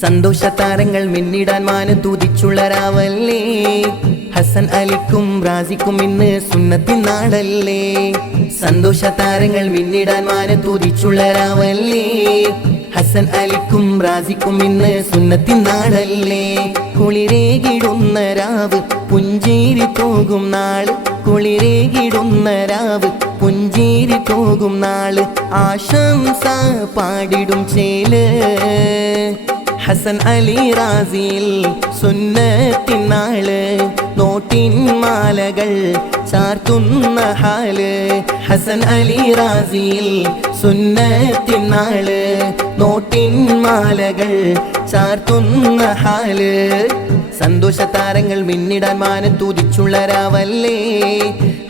സന്തോഷ താരങ്ങൾ മിന്നിടാൻ മാനത്തൂതിച്ചുള്ള രാവല്ലേ. ഹസൻ അലിക്കും റാസിക്കും ഇന്ന് സുന്നത്തിൻ നാടല്ലേ. സന്തോഷ താരങ്ങൾ മിന്നിടാൻ മാനത്തൂതിച്ചുള്ള രാവല്ലേ. ഹസൻ അലിക്കും റാസിക്കും ഇന്ന് സുന്നത്തിൻ നാടല്ലേ. കുളിരേകിടുന്ന രാവ് പുഞ്ചേരി തോകും നാള്. കുളിരേകിടുന്ന രാവ് പുഞ്ചേരി തോകും നാള്. ആശംസ പാടിടും ചേല് ഹസൻ അലി റാസിയിൽ സുന്നത്തിൻ നാള്. നോട്ടിൻ മാലകൾ ചാർത്തുന്ന ഹാല്. ഹസൻ അലി റാസിയിൽ സുന്നത്തിൻ നാള്. നോട്ടിൻ മാലകൾ ചാർത്തുന്ന ഹാല്. സന്തോഷ താരങ്ങൾ മിന്നിടാൻ മാനത്തൂതിച്ചുള്ള രാവല്ലേ.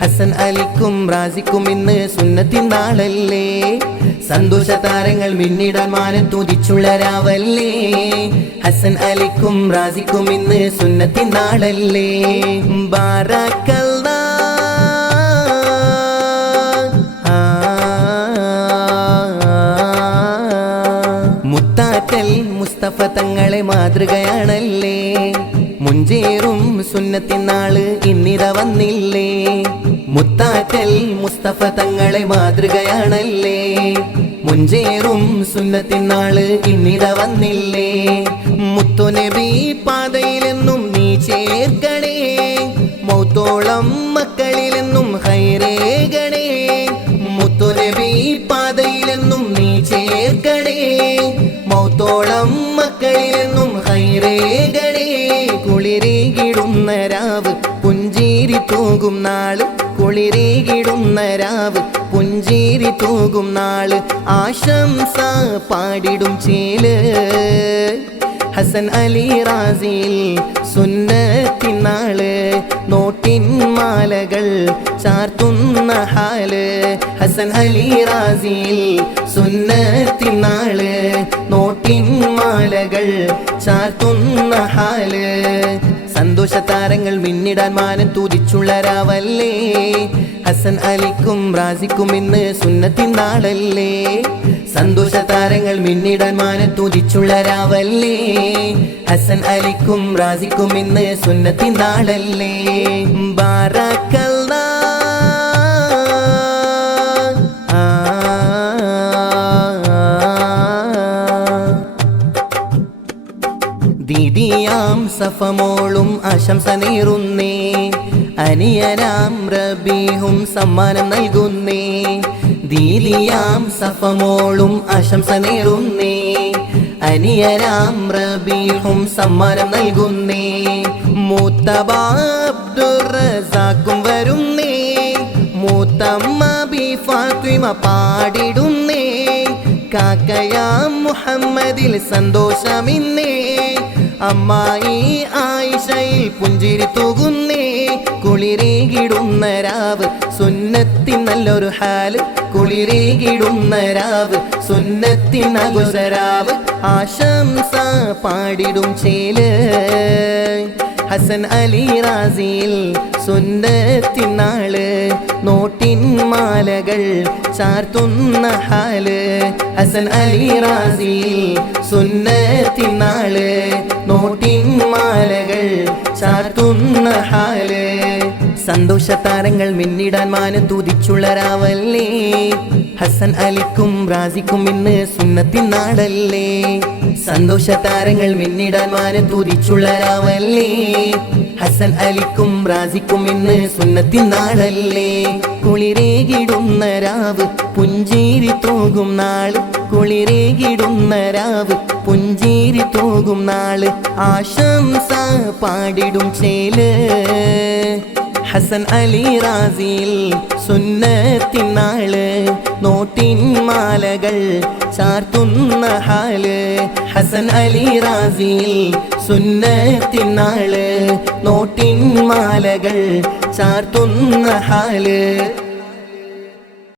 ഹസൻ അലിക്കും റാസിക്കും ഇന്ന് സുന്നത്തിൻ നാളല്ലേ. സന്തോഷ താരങ്ങൾ മിന്നിടാൻ മാനത്തൂതിച്ചുള്ള രാവല്ലേ. ഹസൻ അലിക്കും റാസിക്കും ഇന്ന് സുന്നത്തിൻ നാളല്ലേ. ബാറക്കല്ലാ മുത്താറ്റൽ മുസ്തഫ തങ്ങളെ മാതൃകയാണല്ലേ. മുഞ്ചേറും സുന്നത്തിൻ നാള് ഇന്നിത വന്നില്ലേ. മുത്താറ്റൽ മുസ്തഫ തങ്ങളെ മാതൃകയാണല്ലേ. മുഞ്ചേറും സുന്നത്തിൻ നാള് ഇന്നിത വന്നില്ലേ. മുത്തുനബി പാതയിലെന്നും നീ ചേർക്കണേ. മൗത്തോളം മക്കളിലെന്നും ഹൈറേകണേ. മുത്തുനബി പാതയിലെന്നും നീ ചേർക്കണേ. മൗത്തോളം മക്കളിലെന്നും ഹൈറേകണേ. കുളിരേകിടുന്ന രാവ് പുഞ്ചേരി തൂകും നാള്. കുളിരേകിടുന്ന രാവ് പുഞ്ചേരി തൂകും നാള്. ആശംസ പാടിടും ചേല് ഹസൻ അലി റാസിയിൽ സുന്നത്തിൻ നാള്. നോട്ടിൻ മാലകൾ ചാർത്തുന്ന ഹാല്. ഹസൻ അലി റാസിയിൽ സുന്നത്തിൻ നാള്. നോട്ടിൻ മാലകൾ ചാർത്തുന്ന ഹാല്. സന്തോഷ താരങ്ങൾ മിന്നിടാൻ മാനത്തൂതിച്ചുള്ള രാവല്ലേ. ഹസൻ അലിക്കും റാസിക്കും ഇന്ന് സുന്നത്തിൻ നാളല്ലേ. സന്തോഷ താരങ്ങൾ മിന്നിടാൻ മാനത്തൂതിച്ചുള്ള രാവല്ലേ. ഹസൻ അലിക്കും റാസിക്കും ഇന്ന് സുന്നത്തിൻ നാളല്ലേ. ബാറക്കല്ലാ ദീദിയാം സഫമോളും ആശംസ നേരുന്നേ. അനിയനാം റബീഹും സമ്മാനം നൽകുന്നേ. ദീദിയാം സഫമോളും ആശംസ നേരുന്നേ. അനിയനാം റബീഹും സമ്മാനം നൽകുന്നേ. മൂത്തബ അബ്ദുറസാഖും വരുന്നേ. മൂത്തമ്മ ബി ഫാത്തിമ പാടിടുന്നേ. കാക്കയാം മുഹമ്മദിൽ സന്തോഷമിന്നേ. അമ്മായി ആയിഷയിൽ പുഞ്ചിരി തൂകുന്നേ. കുളിരേകിടുന്ന രാവ് സുന്നത്തിൻ നല്ലൊരു ഹാല്. കുളിരേകിടുന്ന രാവ് സുന്നത്തിൻ നല്ലൊരാവ്. ആശംസ പാടിടും ചേല് ഹസൻ അലി റാസിയിൽ സുന്നത്തിൻ നാള്. നോട്ടിൻ മാലകൾ ചാർത്തുന്ന ഹാല്. ഹസൻ അലി റാസിയിൽ സുന്നത്തിൻ നാള്. നോട്ടിൻ മാലകൾ ചാർത്തുന്ന ഹാല്. സന്തോഷ താരങ്ങൾ മിന്നിടാൻ മാനത്തൂതിച്ചുള്ള രാവല്ലേ. ഹസൻ അലിക്കും റാസിക്കും ഇന്ന് സുന്നത്തിൻ നാടല്ലേ. സന്തോഷ താരങ്ങൾ മിന്നിടാൻ മാനത്തൂതിച്ചുള്ള രാവല്ലേ. ഹസൻ അലിക്കും റാസിക്കും ഇന്ന് സുന്നത്തിൻ നാടല്ലേ. കുളിരേകിടുന്ന രാവ് പുഞ്ചേരി തൂകും നാള്. കുളിരേകിടുന്ന രാവ് പുഞ്ചേരി തൂകും നാള്. ആശംസ പാടിടും ചേല് ഹസൻ അലി റാസിയിൽ സുന്നത്തിൻ നാള്. നോട്ടിൻ മാലകൾ ചാർത്തുന്ന ഹാല്. ഹസൻ അലി റാസിയിൽ സുന്നത്തിൻ നാള്. നോട്ടിൻ മാലകൾ ചാർത്തുന്ന ഹാല്.